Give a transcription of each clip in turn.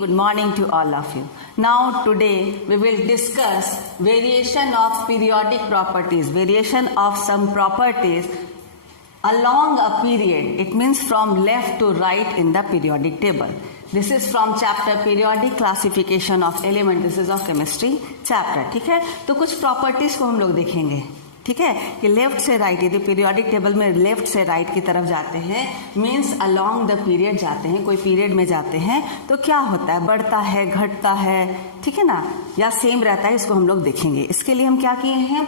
Good morning to all of you. Now today we will discuss variation of periodic properties, variation of some properties along a period. It means from left to right in the periodic table. This is from chapter periodic classification of element. This is of chemistry chapter. ठीक है, तो कुछ properties को हम लोग देखेंगे. ठीक है कि लेफ्ट से राइट, यदि पीरियोडिक टेबल में लेफ्ट से राइट की तरफ जाते हैं मीन्स अलोंग द पीरियड जाते हैं, कोई पीरियड में जाते हैं तो क्या होता है, बढ़ता है, घटता है, ठीक है ना, या सेम रहता है, इसको हम लोग देखेंगे. इसके लिए हम क्या किए हैं,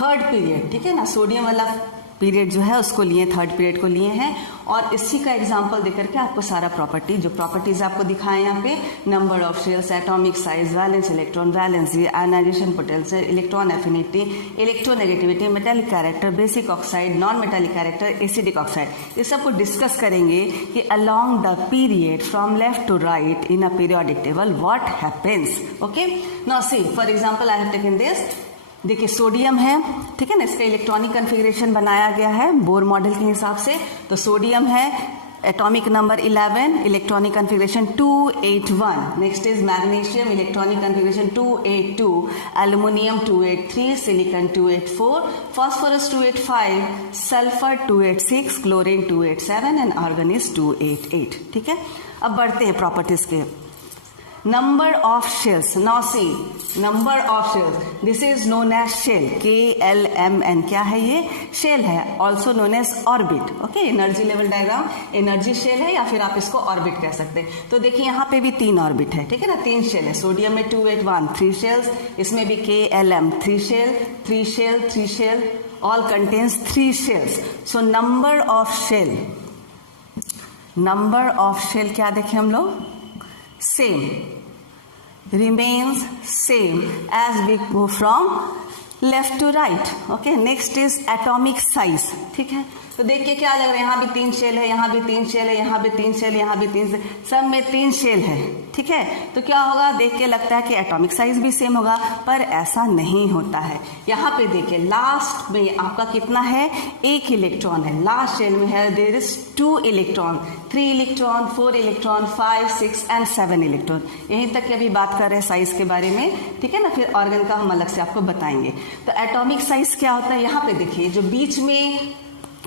थर्ड पीरियड, ठीक है ना, सोडियम वाला पीरियड जो है उसको लिए, थर्ड पीरियड को लिए हैं और इसी का एग्जांपल देकर के आपको सारा प्रॉपर्टी, जो प्रॉपर्टीज आपको दिखाए यहाँ पे, number of shells, atomic size, valence electron, valency, ionisation potential, electron affinity, electronegativity, metallic character, basic oxide, non metallic character, acidic oxide, ये सबको डिस्कस करेंगे कि along the period from left to right in a periodic table what happens. Okay, now see for example I have taken this. देखिए sodium है, ठीक है ना, इसका इलेक्ट्रॉनिक कन्फिग्रेशन बनाया गया है बोर मॉडल के हिसाब से. तो सोडियम है, atomic number 11, electronic configuration 281. Next is magnesium, electronic configuration 282, aluminium 283, silicon 284, phosphorus 285, sulphur 286, chlorine 287 and argon is 288. ठीक है, अब बढ़ते हैं प्रॉपर्टीज के. Number of shells. Now see, number of shells. This is known as shell. KLMN. क्या है ये? Shell है. Also known as orbit. Okay, energy level diagram. Energy shell है या फिर आप इसको orbit कह सकते हैं. तो देखिए यहाँ पे भी 3 ऑर्बिट है, ठीक है ना, 3 शेल है. सोडियम में 281, 3 शेल्स. इसमें भी KLM 3 shell, 3 shell, 3 shell. All contains 3 shells. So number of shell. Number of shell क्या देखें हम लोग? Same, remains same as we go from left to right. Okay, next is atomic size. ठीक है, तो देखिए क्या लग रहा है, यहाँ भी 3 शेल है, यहाँ भी 3 शेल है, यहाँ भी 3 शेल, यहाँ भी 3 शेल, सब में 3 शेल है. ठीक है, तो क्या होगा, देख के लगता है कि एटॉमिक साइज भी सेम होगा, पर ऐसा नहीं होता है. यहाँ पे देखिए लास्ट में आपका कितना है, 1 इलेक्ट्रॉन है. लास्ट शेल में है there is 2 electron, 3 electron, 4 electron, 5, 6 and 7 electron. यहीं तक के अभी बात कर रहे हैं साइज के बारे में, ठीक है ना, फिर ऑर्गन का हम अलग से आपको बताएंगे. तो एटॉमिक साइज क्या होता है, यहाँ पे देखिए जो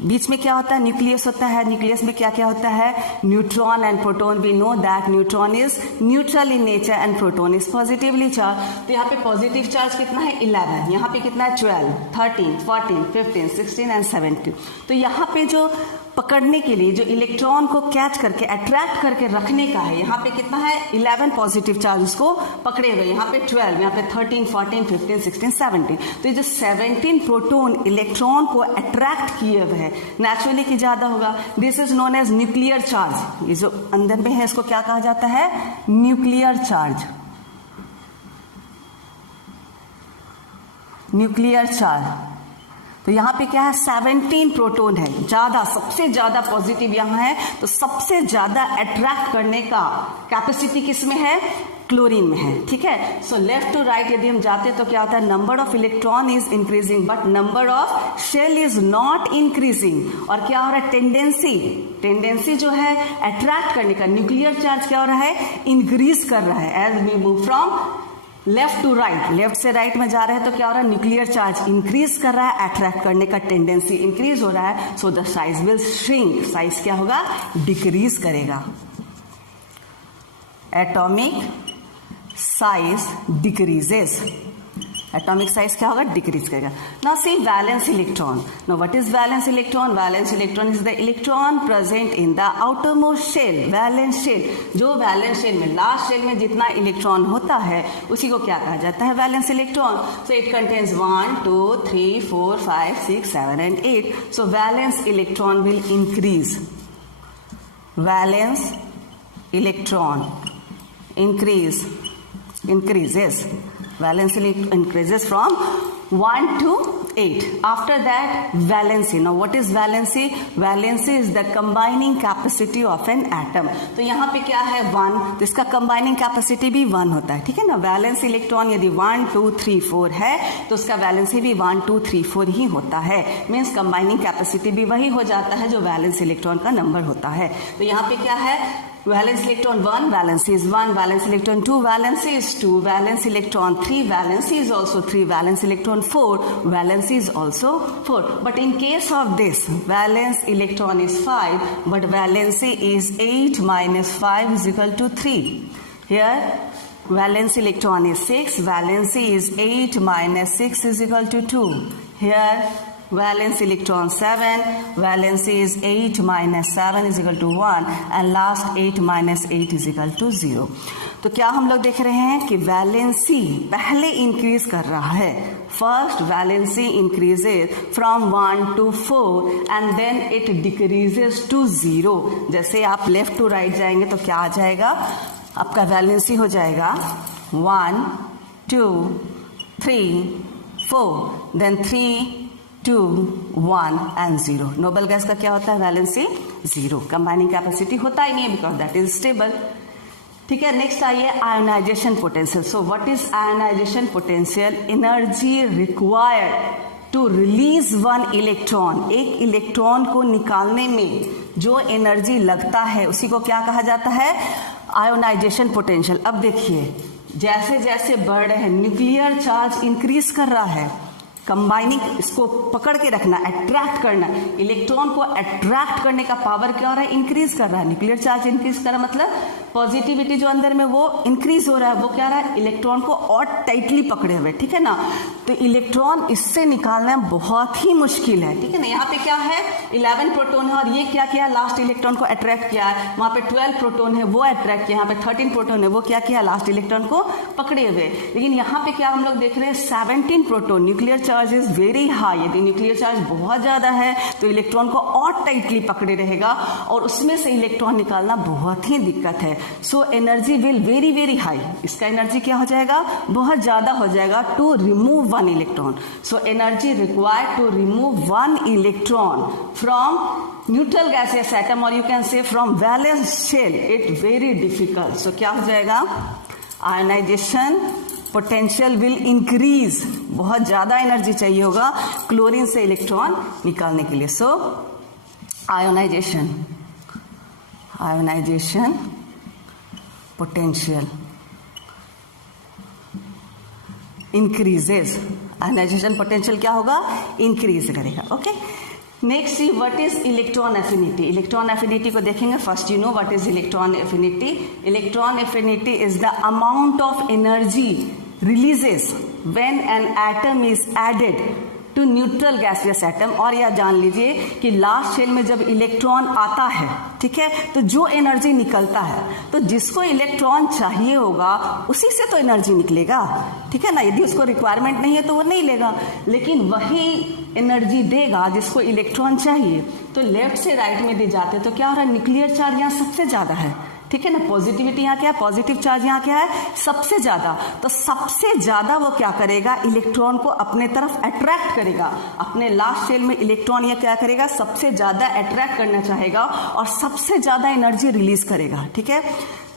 बीच में क्या होता है, न्यूक्लियस होता है. न्यूक्लियस में क्या क्या होता है, neutron and proton. We know that neutron is neutral in nature and proton is positively charge. तो यहाँ पे पॉजिटिव चार्ज कितना है, 11. यहाँ पे कितना है, 12, 13, 14, 15, 16 एंड 17. तो यहाँ पे जो पकड़ने के लिए, जो इलेक्ट्रॉन को कैच करके अट्रैक्ट करके रखने का है, यहाँ पे कितना है, 11 पॉजिटिव चार्ज उसको पकड़े हुए. यहाँ पे 12, यहाँ पे 13, 14, 15, 16, 17. तो ये जो 17 प्रोटॉन इलेक्ट्रॉन को अट्रैक्ट किए हुए है, नेचुरली की ज्यादा होगा. This is known as nuclear charge. ये जो अंदर में है इसको क्या कहा जाता है, न्यूक्लियर चार्ज. Nuclear charge. तो यहाँ पे क्या है, 17 प्रोटॉन है, ज्यादा, सबसे ज्यादा पॉजिटिव यहाँ है. तो सबसे ज्यादा अट्रैक्ट करने का कैपेसिटी किसमें है, क्लोरीन में है. ठीक है, सो लेफ्ट टू राइट यदि हम जाते हैं तो क्या होता है, number of electron is increasing but number of shell is not increasing. और क्या हो रहा है, टेंडेंसी जो है अट्रैक्ट करने का, न्यूक्लियर चार्ज क्या हो रहा है, इंक्रीज कर रहा है. As we move from left to right, left से राइट में जा रहे हैं तो क्या हो रहा है, न्यूक्लियर चार्ज इंक्रीज कर रहा है, अट्रैक्ट करने का टेंडेंसी इंक्रीज हो रहा है. So the size will shrink. Size क्या होगा, डिक्रीज करेगा. Atomic size decreases. Atomic size क्या होगा, डिक्रीज करेगा. Now see valence electron. Now what is valence electron, valence electron is the electron present in the outermost shell. Valence shell, जो valence shell में, last shell में जितना electron होता है उसी को क्या कहा जाता है, valence electron. So it contains 1, 2, 3, 4, 5, 6, 7 and 8. So valence electron will increase. Valence electron increases. Valence increases from 1 to 8. After that, valency. Now what is valency? Valency is the combining capacity of an atom. तो यहाँ पे क्या है, 1, तो इसका combining capacity भी 1 होता है. ठीक है ना, वैलेंस इलेक्ट्रॉन यदि 1, 2, 3, 4 है तो उसका वैलेंसी भी 1, 2, 3, 4 ही होता है. मीन्स कंबाइनिंग कैपेसिटी भी वही हो जाता है जो वैलेंस इलेक्ट्रॉन का नंबर होता है. तो यहाँ पे क्या है, valence electron 1, valency is 1, valence electron 2, valency is 2, valence electron 3, valency is also 3, valence electron 4, valency is also 4. But in case of this, valence electron is 5, but valency is 8 minus 5 is equal to 3. Here, valence electron is 6, valency is 8 minus 6 is equal to 2. Here, valence electron 7, valency is 8 minus 7 is equal to 1 and last 8 minus 8 is equal to 0. तो क्या हम लोग देख रहे हैं कि valency पहले increase कर रहा है. First valency increases from 1 to 4 and then it decreases to 0. जैसे आप लेफ्ट टू राइट जाएंगे तो क्या आ जाएगा, आपका वैलेंसी हो जाएगा 1, 2, 3, 4, देन 3, 2, 1 एंड 0. नोबल गैस का क्या होता है, वैलेंसी 0. कंबाइनिंग कैपेसिटी होता ही नहीं है बिकॉज दैट इज स्टेबल. ठीक है, नेक्स्ट आइए ionisation potential. So what is ionisation potential? Energy required to release one electron. एक इलेक्ट्रॉन को निकालने में जो एनर्जी लगता है उसी को क्या कहा जाता है, आयोनाइजेशन पोटेंशियल. अब देखिए जैसे जैसे बढ़ रहे हैं, न्यूक्लियर चार्ज इंक्रीज कर रहा है, कंबाइनिंग इसको पकड़ के रखना, अट्रैक्ट करना, इलेक्ट्रॉन को अट्रैक्ट करने का पावर क्या हो रहा है, इंक्रीज कर रहा है. न्यूक्लियर चार्ज इंक्रीज कर रहा है मतलब पॉजिटिविटी जो अंदर में वो इंक्रीज हो रहा है. वो क्या रहा है, इलेक्ट्रॉन को और टाइटली पकड़े हुए. ठीक है ना, तो इलेक्ट्रॉन इससे निकालना बहुत ही मुश्किल है. ठीक है ना, यहाँ पे क्या है 11 प्रोटोन है और ये क्या किया, लास्ट इलेक्ट्रॉन को अट्रैक्ट किया है. वहां पे 12 प्रोटोन है वो अट्रैक्ट किया, यहाँ पे 13 प्रोटोन है वो क्या किया, लास्ट इलेक्ट्रॉन को पकड़े हुए. लेकिन यहाँ पे क्या हम लोग देख रहे हैं 17 proton. Nuclear charge is very high. यदि न्यूक्लियर चार्ज बहुत ज्यादा है तो इलेक्ट्रॉन को और टाइटली पकड़े रहेगा और उसमें से इलेक्ट्रॉन निकालना बहुत ही दिक्कत है. So energy will very very high. इसका एनर्जी क्या हो जाएगा, बहुत ज्यादा हो जाएगा to remove one electron. So energy required to remove one electron from neutral gaseous atom और you can say from valence shell, it very difficult. So क्या हो जाएगा, आयोनाइजेशन पोटेंशियल विल इंक्रीज. बहुत ज्यादा एनर्जी चाहिए होगा क्लोरीन से electron निकालने के लिए. So ionization potential increases. Ionization potential क्या होगा, इंक्रीज करेगा. Okay, next see what is electron affinity. Electron affinity को देखेंगे. First you know what is electron affinity. Electron affinity is the amount of energy releases when an atom is added to neutral gaseous atom. और यह जान लीजिए कि last shell में जब electron आता है, ठीक है, तो जो एनर्जी निकलता है, तो जिसको इलेक्ट्रॉन चाहिए होगा उसी से तो एनर्जी निकलेगा. ठीक है ना, यदि उसको रिक्वायरमेंट नहीं है तो वो नहीं लेगा, लेकिन वही एनर्जी देगा जिसको इलेक्ट्रॉन चाहिए. तो लेफ्ट से राइट में दे जाते तो क्या हो रहा है, न्यूक्लियर चार्ज यहाँ सबसे ज्यादा है. ठीक है ना, पॉजिटिविटी यहाँ क्या है, पॉजिटिव चार्ज यहाँ क्या है, सबसे ज्यादा. तो सबसे ज्यादा वो क्या करेगा, इलेक्ट्रॉन को अपने तरफ अट्रैक्ट करेगा. अपने लास्ट शेल में इलेक्ट्रॉन ये क्या करेगा, सबसे ज्यादा अट्रैक्ट करना चाहेगा और सबसे ज्यादा एनर्जी रिलीज करेगा. ठीक है,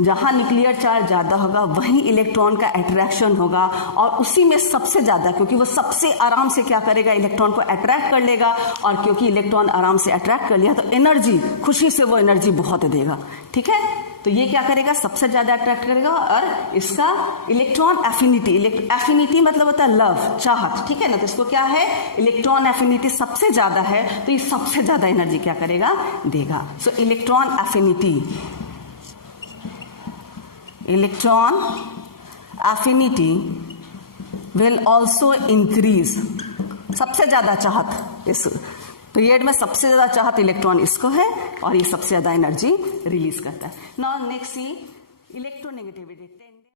जहां न्यूक्लियर चार्ज ज्यादा होगा वहीं इलेक्ट्रॉन का अट्रैक्शन होगा और उसी में सबसे ज्यादा, क्योंकि वो सबसे आराम से क्या करेगा, इलेक्ट्रॉन को अट्रैक्ट कर लेगा. और क्योंकि इलेक्ट्रॉन आराम से अट्रैक्ट कर लिया तो एनर्जी, खुशी से वो एनर्जी बहुत देगा. ठीक है, तो ये क्या करेगा, सबसे ज्यादा अट्रैक्ट करेगा. और इसका इलेक्ट्रॉन एफिनिटी, एफिनिटी मतलब होता है लव, चाहत. ठीक है ना, तो इसको क्या है, इलेक्ट्रॉन एफिनिटी सबसे ज्यादा है तो ये सबसे ज्यादा एनर्जी क्या करेगा, देगा. सो electron affinity will also increase. सबसे ज्यादा चाहत इस पीरियड में, सबसे ज्यादा चाहत इलेक्ट्रॉन इसको है और ये सबसे ज्यादा एनर्जी रिलीज करता है. Now next see electronegativity.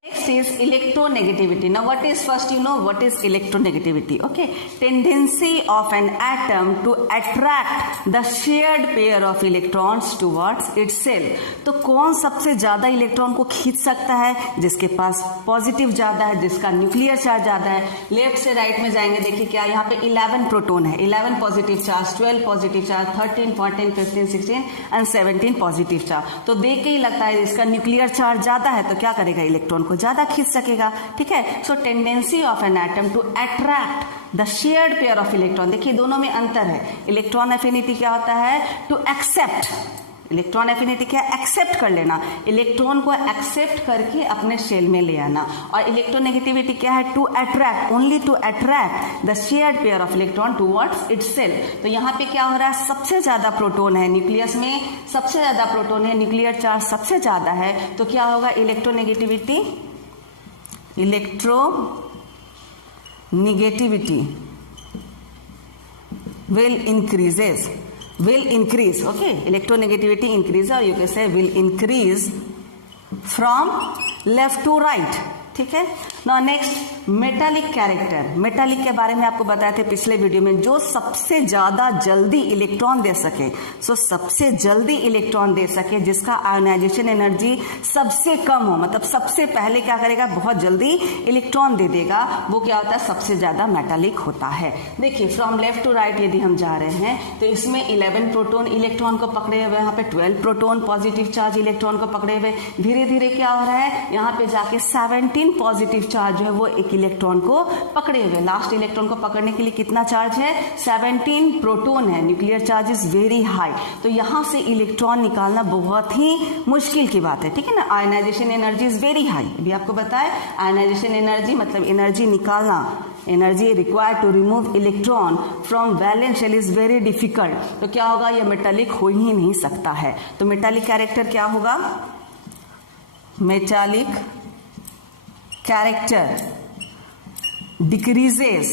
Next is electronegativity. Now what is, first you know what is electronegativity. Okay, tendency of an atom to attract the shared pair of electrons towards itself. तो कौन सबसे ज्यादा electron को खींच सकता है, जिसके पास positive ज्यादा है, जिसका न्यूक्लियर चार्ज ज्यादा है. लेफ्ट से राइट में जाएंगे, देखिए क्या यहाँ पे 11 प्रोटोन है, 11 positive charge, 12 positive charge, 13, 14, 15, 16 and 17 positive charge. तो देख के ही लगता है इसका न्यूक्लियर चार्ज ज्यादा है तो क्या करेगा, इलेक्ट्रॉन को ज्यादा खींच सकेगा. ठीक है, so tendency of an atom to attract the shared pair of electron. देखिए दोनों में अंतर है. इलेक्ट्रॉन एफिनिटी क्या होता है, टू एक्सेप्ट इलेक्ट्रॉन एफिनिटी क्या, एक्सेप्ट कर लेना, इलेक्ट्रॉन को एक्सेप्ट करके अपने शेल में ले आना। और इलेक्ट्रोनेगेटिविटी क्या है, to attract, only to attract the shared pair of electron towards itself. तो यहाँ पे क्या हो रहा है, सबसे ज्यादा प्रोटॉन है न्यूक्लियस में, सबसे ज्यादा प्रोटॉन है, न्यूक्लियर चार्ज सबसे ज्यादा है, तो क्या होगा, electronegativity will increase, okay, electronegativity increase, or you can say will increase from left to right, ठीक है। Now next metallic character, metallic के बारे में आपको बताए थे पिछले वीडियो में, जो सबसे ज्यादा जल्दी इलेक्ट्रॉन दे सके, सबसे जल्दी इलेक्ट्रॉन दे सके, जिसका आयोनाइजेशन एनर्जी सबसे कम हो, मतलब सबसे पहले क्या करेगा, बहुत जल्दी इलेक्ट्रॉन दे देगा, वो क्या होता है, सबसे ज्यादा मेटालिक होता है। देखिए फ्रॉम लेफ्ट टू राइट यदि हम जा रहे हैं तो इसमें 11 प्रोटॉन इलेक्ट्रॉन को पकड़े हुए, यहाँ पे 12 प्रोटॉन पॉजिटिव चार्ज इलेक्ट्रॉन को पकड़े हुए, धीरे धीरे क्या हो रहा है, यहाँ पे जाके 17 पॉजिटिव चार्ज जो है वो एक इलेक्ट्रॉन को पकड़े हुए, लास्ट इलेक्ट्रॉन को पकड़ने के लिए कितना चार्ज है, 17 प्रोटॉन है, nuclear charge is very high, तो यहां से इलेक्ट्रॉन निकालना बहुत ही मुश्किल की बात है, ठीक है ना। Ionisation energy is very high, अभी आपको बताया आयनाइजेशन एनर्जी मतलब एनर्जी निकालना, energy required to remove electron from valence shell is very difficult, तो क्या होगा, ये मेटालिक हो ही नहीं सकता है। तो मेटालिक कैरेक्टर क्या होगा, metallic character decreases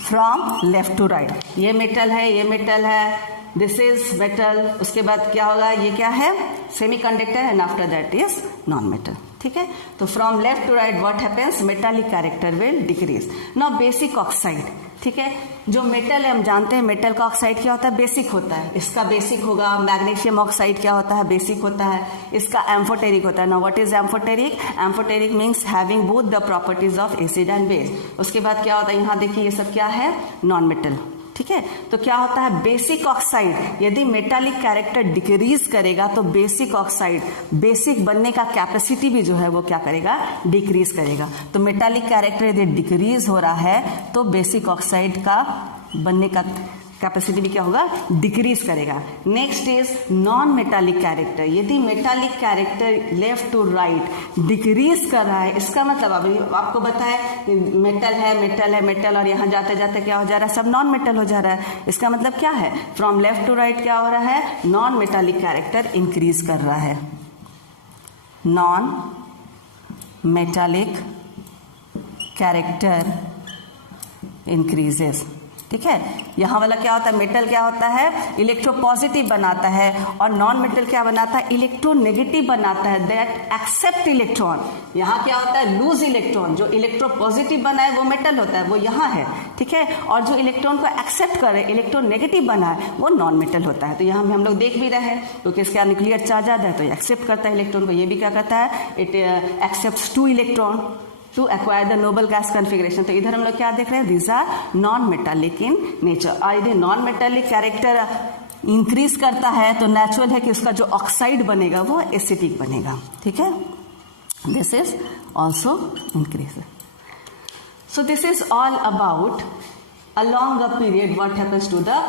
from left to right, ये मेटल है, ये मेटल है, दिस इज मेटल, उसके बाद क्या होगा, ये क्या है, semiconductor, and after that is non metal, ठीक है। तो from left to right what happens, metallic character will decrease. Now basic oxide, ठीक है, जो मेटल है हम जानते हैं मेटल का ऑक्साइड क्या होता है, बेसिक होता है, इसका बेसिक होगा। मैग्नीशियम ऑक्साइड क्या होता है, बेसिक होता है, इसका एम्फोटेरिक होता है। Now what is amphoteric, amphoteric means having both the properties of acid and base. उसके बाद क्या होता है, यहाँ देखिए ये सब क्या है, नॉन मेटल, ठीक है। तो क्या होता है, बेसिक ऑक्साइड यदि मेटालिक कैरेक्टर डिक्रीज करेगा तो बेसिक ऑक्साइड, बेसिक बनने का कैपेसिटी भी जो है वो क्या करेगा, डिक्रीज करेगा। तो मेटालिक कैरेक्टर यदि डिक्रीज हो रहा है तो बेसिक ऑक्साइड का बनने का कैपेसिटी भी क्या होगा, डिक्रीज करेगा। Next is non metallic character, यदि metallic character left to right decrease कर रहा है, इसका मतलब अभी आपको बताया मेटल है, मेटल है, मेटल, और यहाँ जाते जाते क्या हो जा रहा है, सब नॉन मेटल हो जा रहा है। इसका मतलब क्या है, फ्रॉम लेफ्ट टू राइट क्या हो रहा है, नॉन मेटालिक कैरेक्टर इंक्रीज कर रहा है, नॉन मेटालिक कैरेक्टर इंक्रीजेस, ठीक है। यहां वाला क्या होता है, मेटल क्या होता है, इलेक्ट्रोपॉजिटिव बनाता है, और नॉन मेटल क्या बनाता है, इलेक्ट्रोनेगेटिव बनाता है, दैट एक्सेप्ट इलेक्ट्रॉन। यहाँ क्या होता है, लूज इलेक्ट्रॉन, जो इलेक्ट्रोपॉजिटिव बना है वो मेटल होता है, वो यहाँ है, ठीक है, और जो इलेक्ट्रॉन को एक्सेप्ट करे, इलेक्ट्रोनेगेटिव बना है, वो नॉन मेटल होता है। तो यहाँ हम लोग देख भी रहे हैं, क्योंकि इसका न्यूक्लियर चार्ज ज्यादा है तो एक्सेप्ट करता है इलेक्ट्रॉन को, ये भी क्या करता है, it accept 2 electron to acquire the noble gas configuration. तो इधर हम लोग क्या देख रहे हैं, these are non metallic in nature. और यदि नॉन मेटालिक कैरेक्टर इंक्रीज करता है तो नेचुरल है कि उसका जो ऑक्साइड बनेगा वो एसिडिक बनेगा, ठीक है। This is also increase. So this is all about along a period what happens to the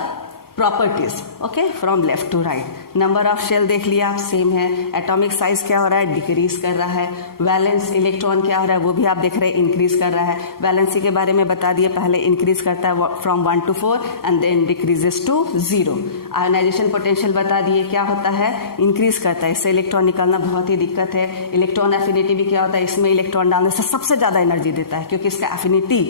properties, okay, from left to right. Number of shell देख लिया आप, सेम है। एटॉमिक साइज क्या हो रहा है, डिक्रीज कर रहा है। वैलेंस इलेक्ट्रॉन क्या हो रहा है, वो भी आप देख रहे हैं, इंक्रीज कर रहा है। वैलेंसी के बारे में बता दिए, पहले इंक्रीज करता है from 1 to 4 and then decreases to 0। Ionisation potential बता दिए, क्या होता है, इंक्रीज करता है, इससे इलेक्ट्रॉन निकालना बहुत ही दिक्कत है। इलेक्ट्रॉन एफिनिटी भी क्या होता है, इसमें इलेक्ट्रॉन डालने से सबसे ज्यादा एनर्जी देता है, क्योंकि इसका एफिनिटी,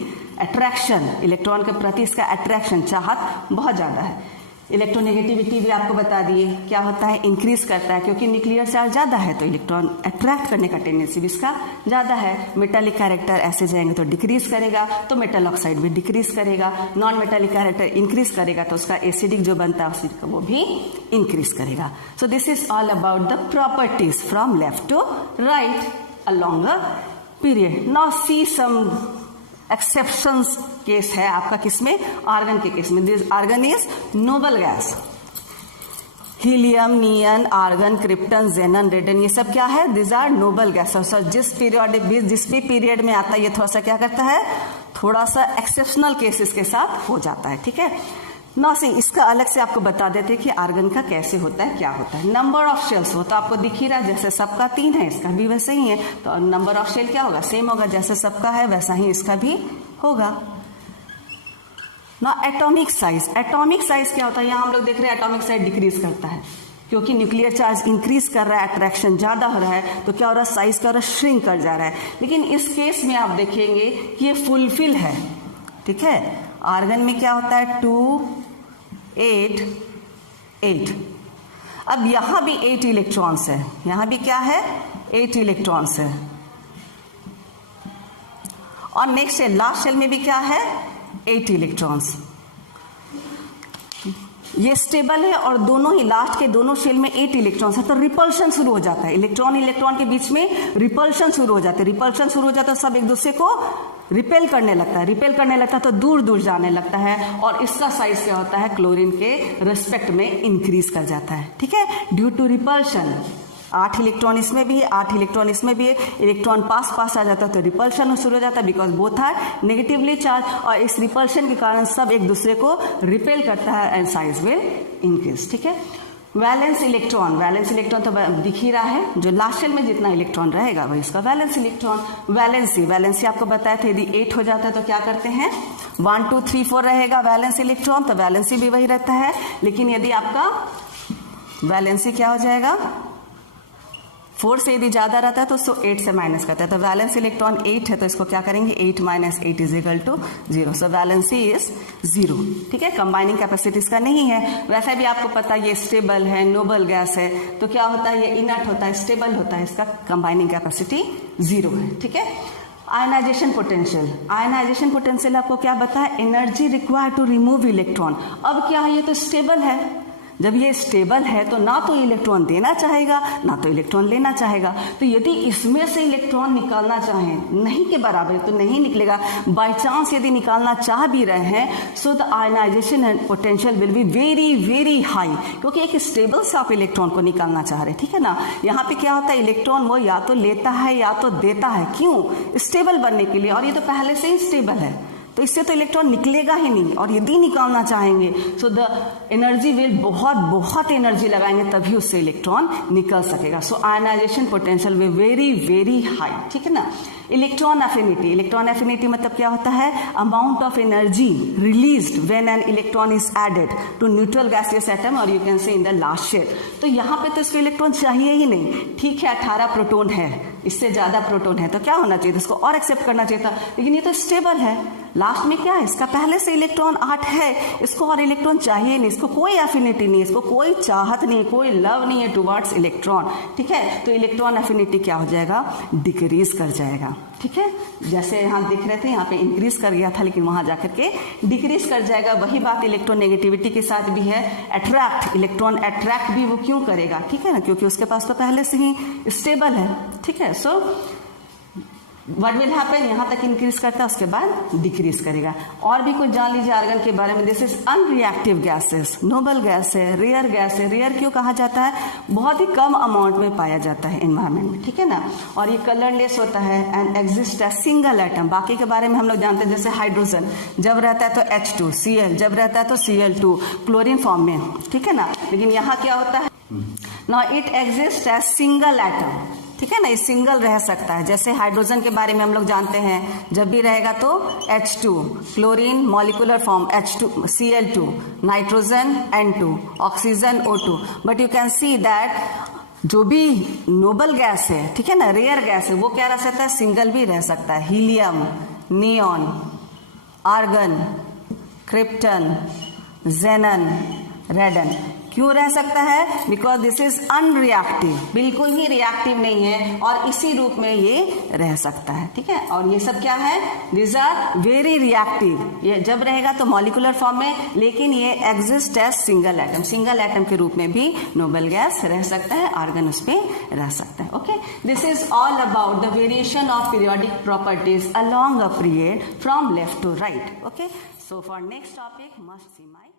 अट्रैक्शन, इलेक्ट्रॉन के प्रति इसका अट्रैक्शन, चाहत बहुत ज्यादा है। इलेक्ट्रोनेगेटिविटी भी आपको बता दिए, क्या होता है, इंक्रीज करता है, क्योंकि न्यूक्लियर चार्ज ज्यादा है तो इलेक्ट्रॉन अट्रैक्ट करने का टेंडेंसी भी इसका ज्यादा है। मेटालिक कैरेक्टर ऐसे जाएंगे तो डिक्रीज करेगा, तो मेटल ऑक्साइड भी डिक्रीज करेगा। नॉन मेटालिक कैरेक्टर इंक्रीज करेगा तो उसका एसिडिक जो बनता है एसिड का वो भी इंक्रीज करेगा। So this is all about the properties from left to right along a period. Now see some exceptions case है आपका, किसमें, आर्गन के केस में। This argon is noble gas, helium, neon, argon, krypton, xenon, radon, ये सब क्या है, this are noble gases. जिस भी पीरियड में आता है ये थोड़ा सा क्या करता है, थोड़ा सा एक्सेप्शनल केसेस के साथ हो जाता है, ठीक है। ना सी इसका अलग से आपको बता देते कि आर्गन का कैसे होता है, क्या होता है। नंबर ऑफ शेल्स वो तो आपको दिख ही रहा है, जैसे सबका 3 है इसका भी वैसे ही है, तो नंबर ऑफ शेल क्या होगा, सेम होगा, जैसे सबका है वैसा ही इसका भी होगा ना। एटॉमिक साइज, एटॉमिक साइज क्या होता है, यहाँ हम लोग देख रहे हैं एटॉमिक साइज डिक्रीज करता है क्योंकि न्यूक्लियर चार्ज इंक्रीज कर रहा है, अट्रैक्शन ज्यादा हो रहा है, तो क्या हो रहा है, साइज का श्रिंक कर जा रहा है। लेकिन इस केस में आप देखेंगे कि ये फुलफिल है, ठीक है। आर्गन में क्या होता है 2 8 8। अब यहां भी 8 इलेक्ट्रॉन्स है, यहां भी क्या है 8 इलेक्ट्रॉन्स है, और नेक्स्ट है लास्ट शेल में भी क्या है 8 इलेक्ट्रॉन्स। ये स्टेबल है और दोनों ही लास्ट के दोनों शेल में 8 इलेक्ट्रॉन्स है, तो रिपल्शन शुरू हो जाता है, इलेक्ट्रॉन इलेक्ट्रॉन के बीच में रिपल्शन शुरू हो जाता है। रिपल्शन शुरू हो जाता है, सब एक दूसरे को रिपेल करने लगता है, रिपेल करने लगता है तो दूर दूर जाने लगता है, और इसका साइज क्या होता है क्लोरीन के रिस्पेक्ट में इंक्रीज कर जाता है, ठीक है, ड्यू टू रिपल्शन। 8 इलेक्ट्रॉन इसमें भी है, 8 इलेक्ट्रॉन इसमें भी है, इलेक्ट्रॉन पास पास आ जाता है तो रिपल्शन शुरू हो जाता है, because both are negatively charge, और इस रिपल्शन के कारण सब एक दूसरे को रिपेल करता है एंड साइज विल इंक्रीज, ठीक है। वैलेंस इलेक्ट्रॉन, वैलेंस इलेक्ट्रॉन तो दिख ही रहा है, जो लास्ट शेल में जितना इलेक्ट्रॉन रहेगा वही इसका वैलेंस इलेक्ट्रॉन। वैलेंसी, वैलेंसी आपको बताया था यदि 8 हो जाता है तो क्या करते हैं 1 2 3 4 रहेगा वैलेंस इलेक्ट्रॉन, तो वैलेंसी भी वही रहता है। लेकिन यदि आपका वैलेंसी क्या हो जाएगा 4 से यदि ज्यादा रहता है तो उसको 8 से माइनस करता है, तो वैलेंस इलेक्ट्रॉन 8 है तो इसको क्या करेंगे 8 minus 8 is equal to 0, so valency is 0, ठीक है। कंबाइनिंग कैपेसिटी इसका नहीं है, वैसे भी आपको पता है ये स्टेबल है, नोबल गैस है, तो क्या होता है ये इनर्ट होता है, स्टेबल होता है, इसका कंबाइनिंग कैपेसिटी 0 है, ठीक है। आयनाइजेशन पोटेंशियल, आयनाइजेशन पोटेंशियल आपको क्या बताया, energy required to remove electron. अब क्या है, ये तो स्टेबल है, जब ये स्टेबल है तो ना तो इलेक्ट्रॉन देना चाहेगा ना तो इलेक्ट्रॉन लेना चाहेगा, तो यदि इसमें से इलेक्ट्रॉन निकालना चाहें नहीं के बराबर तो नहीं निकलेगा। बाय चांस यदि निकालना चाह भी रहे हैं so the ionization potential will be very very high, क्योंकि एक स्टेबल से आप इलेक्ट्रॉन को निकालना चाह रहे, ठीक है ना। यहाँ पे क्या होता है इलेक्ट्रॉन वो या तो लेता है या तो देता है, क्यों, स्टेबल बनने के लिए, और ये तो पहले से ही स्टेबल है तो इससे तो इलेक्ट्रॉन निकलेगा ही नहीं, और यदि निकालना चाहेंगे सो द एनर्जी विल बहुत एनर्जी लगाएंगे तभी उससे इलेक्ट्रॉन निकल सकेगा। So ionization potential will very very high, ठीक है ना। इलेक्ट्रॉन एफिनिटी, इलेक्ट्रॉन एफिनिटी मतलब क्या होता है, amount of energy released when an electron is added to neutral gaseous atom, और you can say in the last shell. तो यहाँ पे तो इसको इलेक्ट्रॉन चाहिए ही नहीं, ठीक है 18 प्रोटॉन है, इससे ज्यादा प्रोटॉन है तो क्या होना चाहिए, इसको और एक्सेप्ट करना चाहिए था, लेकिन ये तो स्टेबल है। लास्ट में क्या है, इसका पहले से इलेक्ट्रॉन 8 है, इसको और इलेक्ट्रॉन चाहिए नहीं, इसको कोई एफिनिटी नहीं है, इसको कोई चाहत नहीं है, कोई लव नहीं है टुवर्ड्स इलेक्ट्रॉन, ठीक है। तो इलेक्ट्रॉन एफिनिटी क्या हो जाएगा, डिक्रीज कर जाएगा, ठीक है। जैसे यहाँ दिख रहे थे यहाँ पे इंक्रीज कर गया था, लेकिन वहां जाकर के डिक्रीज कर जाएगा। वही बात इलेक्ट्रोनेगेटिविटी के साथ भी है, अट्रैक्ट, इलेक्ट्रॉन अट्रैक्ट भी वो क्यों करेगा, ठीक है ना, क्योंकि उसके पास तो पहले से ही स्टेबल है, ठीक है। सो व्हाट विल हैपन, यहां तक इंक्रीज करता है उसके बाद डिक्रीज करेगा। और भी कुछ जान लीजिए आर्गन के बारे में। This is unreactive gases, noble gas है, रेयर गैस है। रेयर क्यों कहा जाता है, बहुत ही कम अमाउंट में पाया जाता है एनवायरमेंट में, ठीक है ना। और ये कलरलेस होता है and exist as single atom. बाकी के बारे में हम लोग जानते हैं, जैसे हाइड्रोजन जब रहता है तो H2Cl, जब रहता है तो Cl2 क्लोरीन फॉर्म में, ठीक है ना। लेकिन यहाँ क्या होता है, now it exist as single atom, ठीक है ना, ये सिंगल रह सकता है। जैसे हाइड्रोजन के बारे में हम लोग जानते हैं, जब भी रहेगा तो H2, chlorine molecular form H2 Cl2, nitrogen N2, oxygen O2। But you can see that जो भी नोबल गैस है, ठीक है ना, रेयर गैस है, वो क्या रह सकता है, सिंगल भी रह सकता है। Helium, neon, argon, krypton, xenon, रेडन। क्यों रह सकता है, बिकॉज दिस इज अनरिएक्टिव, बिल्कुल ही रिएक्टिव नहीं है, और इसी रूप में ये रह सकता है, ठीक है। और ये सब क्या है, दिस आर वेरी रिएक्टिव, ये जब रहेगा तो मॉलिक्यूलर फॉर्म में, लेकिन ये exist as single atom, single atom के रूप में भी नोबल गैस रह सकता है, आर्गन उस पर रह सकता है। Okay, this is all about the variation of periodic properties along a period from left to right. Okay, so for next topic must see my